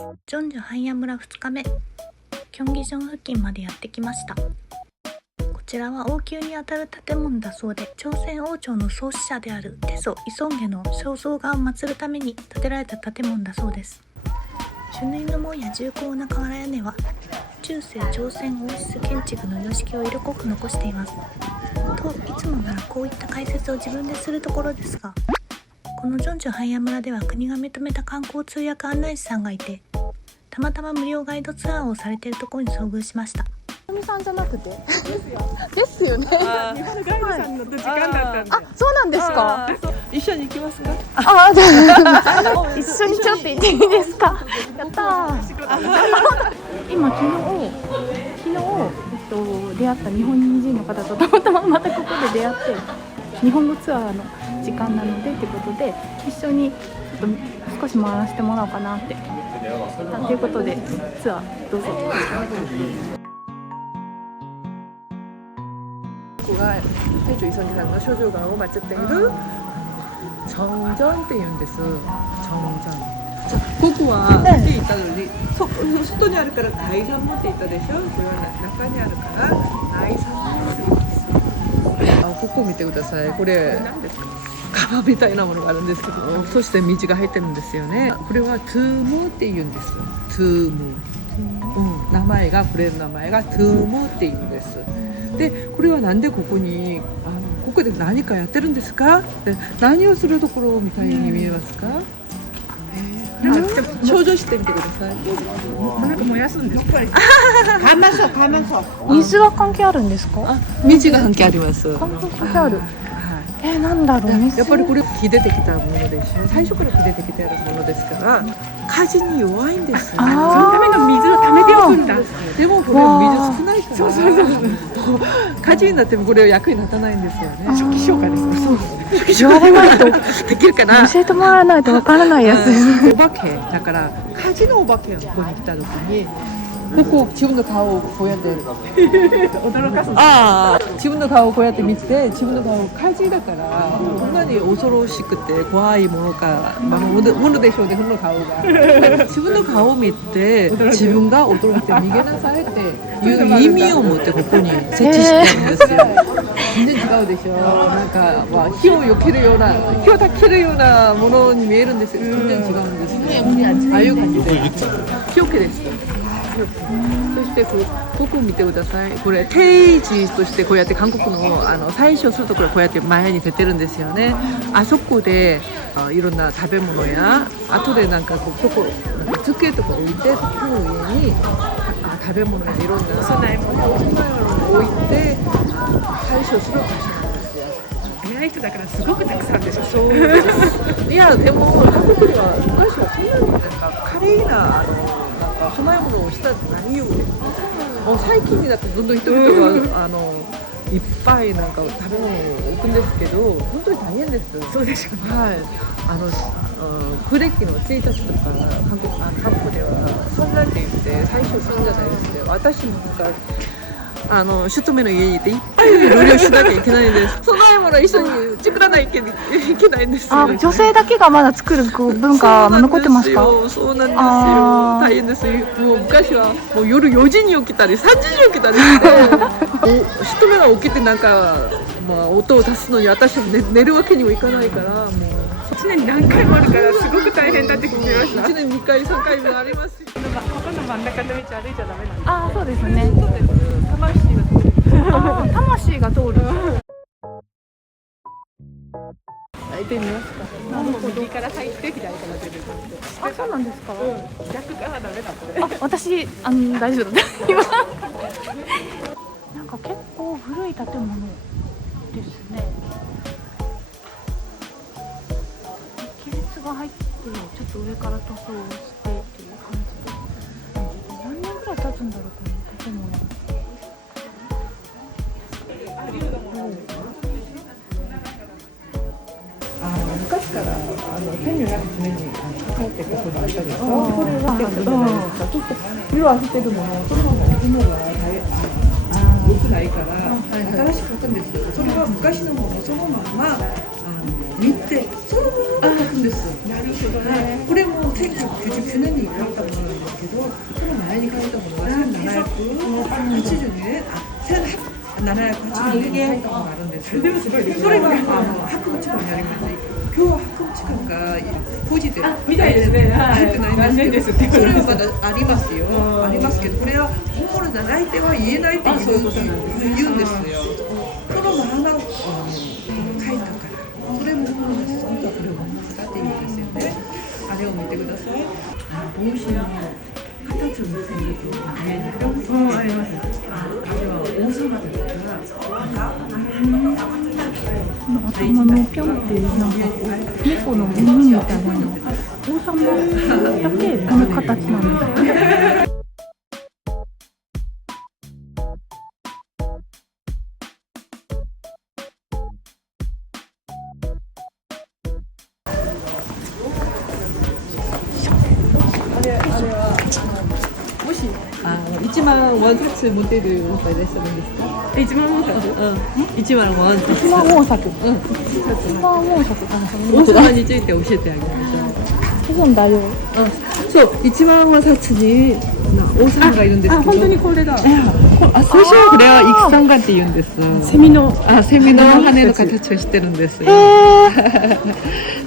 ジョンジュハイヤ村2日目、キョンギジョン付近までやってきました。こちらは王宮にあたる建物だそうで、朝鮮王朝の創始者であるテソ・イソンゲの肖像画を祀るために建てられた建物だそうです。朱塗りの門や重厚な瓦屋根は中世朝鮮王室建築の様式を色濃く残しています。といつもならこういった解説を自分でするところですが、このジョンジュハイヤ村では国が認めた観光通訳案内士さんがいて、たまたま無料ガイドツアーをされているところに遭遇しました。ひとみさんじゃなくてですよね。日本ガイドさんの時間だったんで。あ、そうなんですか。一緒に行きますか？あ、じゃあ一緒にちょっと行っていいですか？やったー。今昨日出会った日本人の方とたまたままたここで出会って、日本のツアーの時間なのでってことで一緒にちょっと少し回らせてもらおうかなってということで、ツアーどうぞ。ここがテイチョイソンギさんの肖像画を祀っている정전って言うんです。정전。ここはって言ったのに、外にあるから外山もって言ったでしょ。これは中にあるから内山です。あ、ここ見てください。これ何ですか？川みたいなものがあるんですけど、そして道が入ってるんですよね。これはトゥームって言うんです。トゥーム。名前が、これの名前がトゥームって言うんです。で、これはなんでここにここで何かやってるんですか？で、何をするところみたいに見えますか？頂上してみてください。なんか燃やすんですか？水は関係あるんですか？道が関係あります。関係ある。なんだろう。やっぱりこれ火でできたものでしょ。最初から火でできてあるものですから、火事に弱いんです。そのための水を溜めておくんだ。でもこれ水少ないから。そう火事になってもこれは役に立たないんですよね。初期消火です。そう。言われないとできるかな。教えてもらわないとわからないやつです。お化けだから、火事のお化けがここに来た時に。こう自分の顔をこうやって驚かす。自分の顔をこうやって見て、自分の顔火事だからこんなに恐ろしくて怖いものか、ものでしょうね、この顔が。自分の顔を見て自分が驚いて逃げなさいっていう意味を持ってここに設置してるんですよ。全然違うでしょ。なんか、火を避けるような、火をたけるようなものに見えるんですよ。全然違うんですね。ああいう感じで火よけです。そしてここを見てください。これ定時としてこうやって韓国の最初するところこうやって前に出てるんですよね。あそこでいろんな食べ物や後でなんかこう机とか置いて、その上に食べ物やいろんな供え物を置いて最初する場所なんですよ。偉い人だからすごくたくさんでしょ。そうです。いやでも韓国では昔はそんなになんか華麗な供え物をした何よ。もう最近になってどんどん人々がいっぱいなんか食べ物を置くんですけど、本当に大変です。そうでしょうね。はい。クレキの1日とか韓国ではそんなって言って最初するんじゃないですか。私もなんか姑の家にいていっぱい料理をしなきゃいけないんです。供え物一緒に作らないといけないんですよ。女性だけがまだ作る文化は残ってますか？そうなんですよ。大変ですよ。もう昔はもう夜4時に起きたり3時に起きたりして姑が起きてなんか、音を出すのに私は寝るわけにもいかないから、もう1年に何回もあるからすごく大変だって聞きました。1年2回3回もあります。ここの真ん中の道歩いちゃダメなんです。そうですね。魂が通る。開いてみますか。右から入って左から出る。そうなんですか。逆からダメだって。私大丈夫だ。なんか結構古い建物ですね。亀裂が入ってちょっと上から塗装をしてっていう感じで、何年ぐらい経つんだろうこの建物。昔から1908年に書いてたことがあったでしょ。これは結構じゃないですか。ちょっと色あせてるものをそのまま置くのが良くないから新しく書くんですよ。それは昔のものをそのまま見てそのまま書くんです。なるほどね。これも1999年に書いたものなんど、その前に書いたものが1780年、1780年に書いたものがあるんですよ。それが博物館にあります。今日は博物館が閉じてみたいですね。入ってないんですけど、それはまだありますよ。うんありますけど、これは本物じゃないっては言えないって言うんですよ。その漫画を書いたから、それも本物です。本当はこれ本物だって言うんですよね。あれを見てください。帽子の形を見せるとね、あります。あれは王様だから。頭のぴょんってなんか猫の耳みたいなの王様だけこの形なんですよ。もし1万ウォン札持ってる方いらっしゃるんですか1万円札。？1万ウォン札。一番大作。一番大作かな。王様について教えてあげましょう。そうなんだよ。そう、1万ウォン札に王様がいるんですけど。本当にこれだ。最初はこれは戦がって言うんです。セミの。セミの羽の形をしてるんです。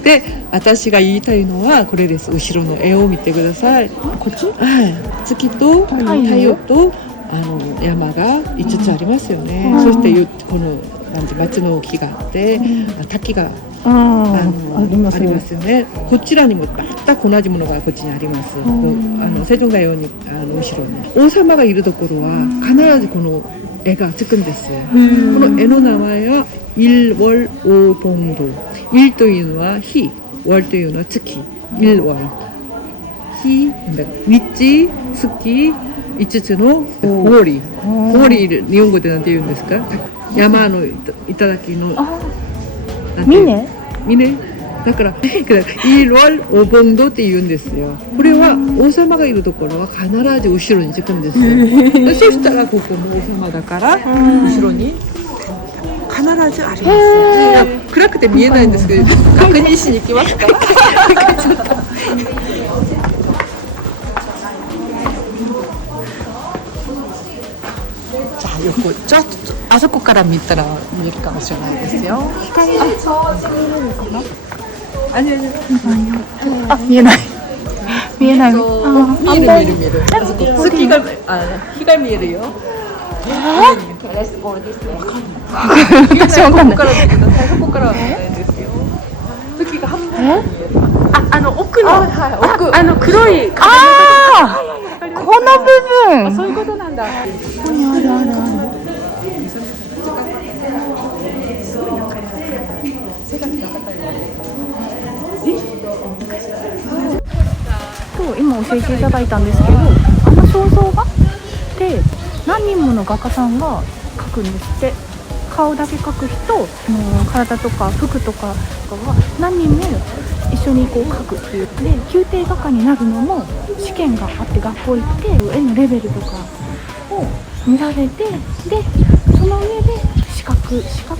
で、私が言いたいのはこれです。後ろの絵を見てください。こっち？はい、月と太陽と山が5つありますよね。そしてこの町の木があって、滝がありありますよね。こちらにも全く同じものがこっちにあります。セジョン川に後ろに王様がいるところは必ずこの絵がつくんです。この絵の名前は일월오봉도。일というのは日、월というのは月。일월日、日、月、5つの氷。氷、日本語でなんて言うんですか？山の頂の峰？峰だから일월 오봉도って言うんですよ。これは王様がいるところは必ず後ろにつくんですよ。そしたらここも王様だから後ろに必ずあります。暗くて見えないんですけど、確認しに行きますか？じゃあ横ちょっとあそこから見たら見えるかもしれないですよ。光が見えない。見えない。見える。あそこ月が日が見えるよ。私わかんない。ここから見てください。ここからは見えないんですよ。月が半分見える。奥の。奥。黒い。この部分。そういうことなんだ。ここにあるあるある。今教えていただいたんですけど、肖像画って何人もの画家さんが描くんですって。顔だけ描く人、体とか服とかが何人も一緒にこう描くっていうで、宮廷画家になるのも試験があって学校行って絵のレベルとかを見られて、でその上で資格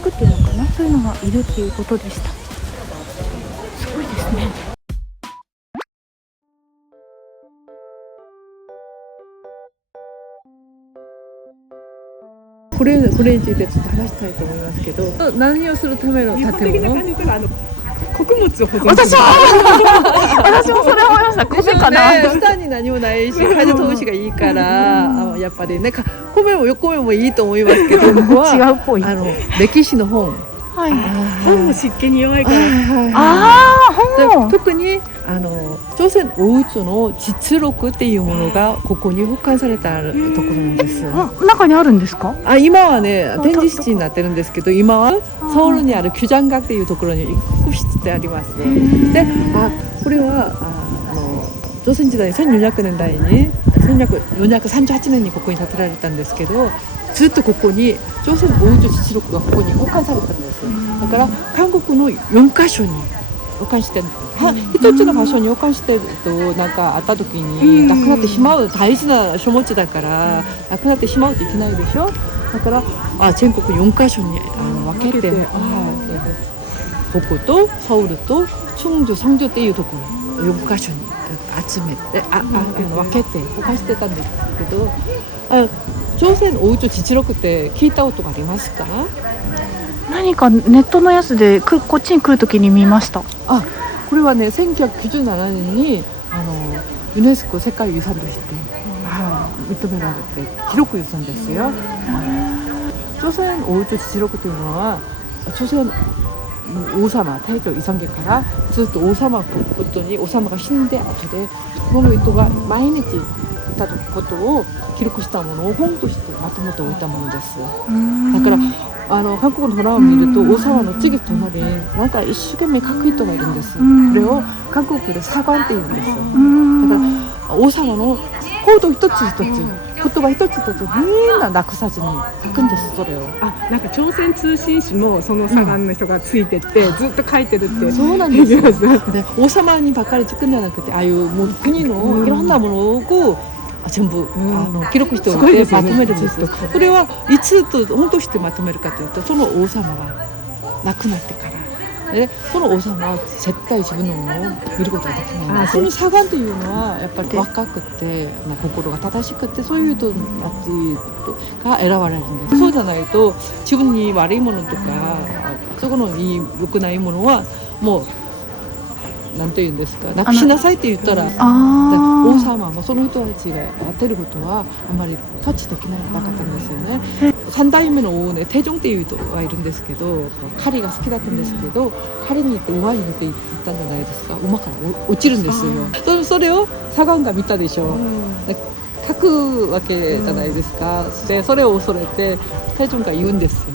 っていうのかな、そういうのがいるっていうことでした。すごいですね。これについてちょっと話したいと思いますけど、何をするための建物？穀物を保存私もそれ思いました。米かな。下に何もないし、風通しがいいから、やっぱりね、米もいいと思いますけど、僕は違うっぽい。歴史の本。本も湿気に弱いから。本。特に朝鮮王宇宙の実録っていうものがここに保管されてあるところなんです。中にあるんですか？今はね展示室になってるんですけど、今はソウルにある규장각っていうところに複室ってあります。で、これは朝鮮時代1400年代に1438年にここに建てられたんですけど、ずっとここに朝鮮王宇宙実録がここに保管されたんです。だから韓国の4カ所に保管してる。一つの場所に保管してるとなんかあった時になくなってしまう大事な書物だからなくなってしまうといけないでしょ。だから全国4カ所に分けて、こことソウルと 충주, 성주 っていうところ4カ所に集めて分けて保管してたんですけど、朝鮮王朝実録って聞いたことがありますか？何かネットのやつでこっちに来るときに見ました。これはね、1997年にユネスコ世界遺産として、認められて記録するんですよ。朝鮮王朝実録というのは朝鮮王様、太朝イサンゲからずっと王様のことに王様が死んで後でこの人が毎日いたことを記録したものを本としてまとめておいたものです。だから韓国のドラマを見ると王様の次隣になんか一生懸命書く人がいるんです。これを韓国でサガンって言うんです。だから王様の行動一つ一つ、言葉一つ一つみんななくさずに書くんです。それをなんか朝鮮通信使もその左岸の人がついてってずっと書いてるって、そうなんですよ。で王様にばっかり作るんじゃなくて、ああいうもう国のいろんなものを全部記録しておいてまとめるんです。それはいつと本としてまとめるかというと、その王様が亡くなってからで、その王様は絶対自分のものを見ることができないんです。その左岸というのはやっぱり若くて、心が正しくて、そういう人が選ばれるんです。そうじゃないと自分に悪いものとかそこの良くないものはもうなんて言うんですか、なくしなさいって言ったら、王様もその人たちがやってることはあんまりタッチできなかったんですよね。3代目の王ね、テジョンっていう人がいるんですけど、狩りが好きだったんですけど、狩りに行って馬に乗って行ったんじゃないですか。馬から落ちるんですよ。それをサガンが見たでしょ。書くわけじゃないですか。でそれを恐れてテジョンが言うんですよ。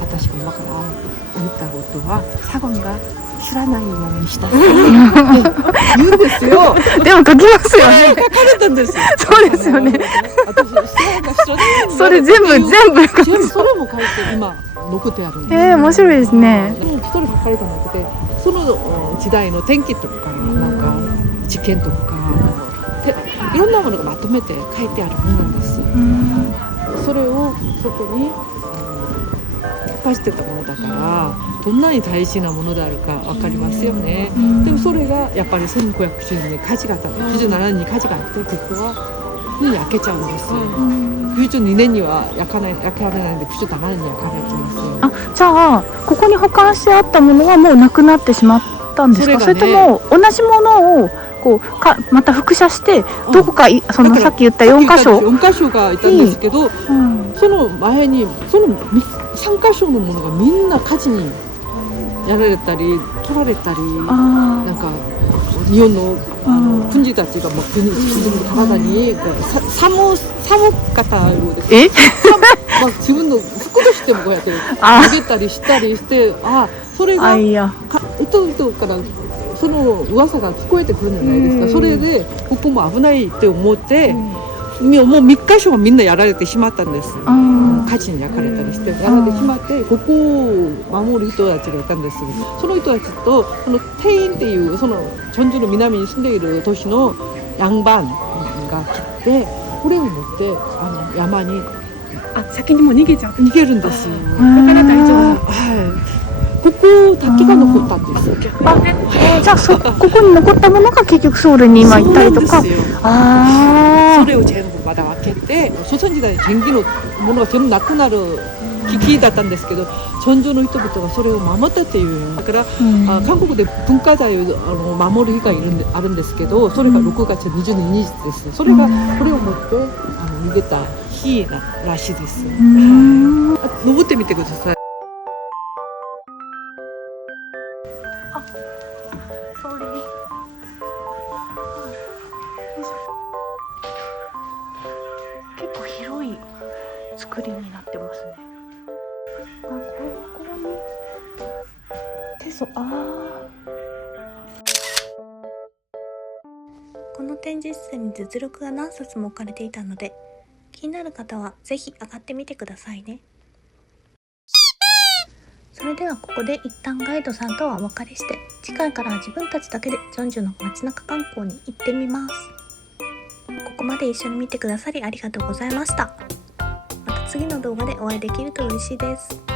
私が馬から降りたことはサガンが知らないようにしたって言うんですよ。でも書きますよね。書かれたんですよ。そうですよね。私知らない。それ全部それも書いて今残ってあるんです。面白いですね。でも一人書かれたんじゃなくて、その時代の天気とかなんか事件とかいろんなものがまとめて書いてあるものなんです。それをそこに書かしてたものだから、どんなに大事なものであるか分かりますよね。でもそれがやっぱり1990年火事があった、97年に火事があって、ここはに焼けちゃうんですよ。92年には焼かれないんで、97年に焼かれてますよ。じゃあここに保管してあったものはもうなくなってしまったんですか？それとも同じものをまた複写してどこかそのさっき言った4箇所がいたんですけど、その前にその3箇所のものがみんな火事にやられたり取られたり、なんか日本の軍人たちが自分の体に寒かったようです。自分の服としてもこうやってあげたりしたりして、それが人からその噂が聞こえてくるんじゃないですか。それでここも危ないって思って、もう3箇所はみんなやられてしまったんです。火事に焼かれたりしてやられてしまって、ここを守る人たちがいたんです。その人たちとそのテインっていうそのチョンジュの南に住んでいる都市のヤンバンが来て、これを持って山に先にも逃げちゃう。逃げるんですよ。だから大丈夫。ここだけが残ったんですよ。じゃあここに残ったものが結局ソウルに今行ったりとか。それを全部まだ開けて、朝鮮時代に元気のものが全部なくなる危機だったんですけど、チョンジュの人々がそれを守ったっていう。だから、韓国で文化財を守る日があるんですけど、それが6月22日です。それがこれを持って逃げた日らしいです。登ってみてください。結構広い作りになってますね。ここにこの展示室に実録が何冊も置かれていたので、気になる方はぜひ上がってみてくださいね。それではここで一旦ガイドさんとはお別れして、次回からは自分たちだけでチョンジュの街中観光に行ってみます。ここまで一緒に見てくださりありがとうございました。また次の動画でお会いできると嬉しいです。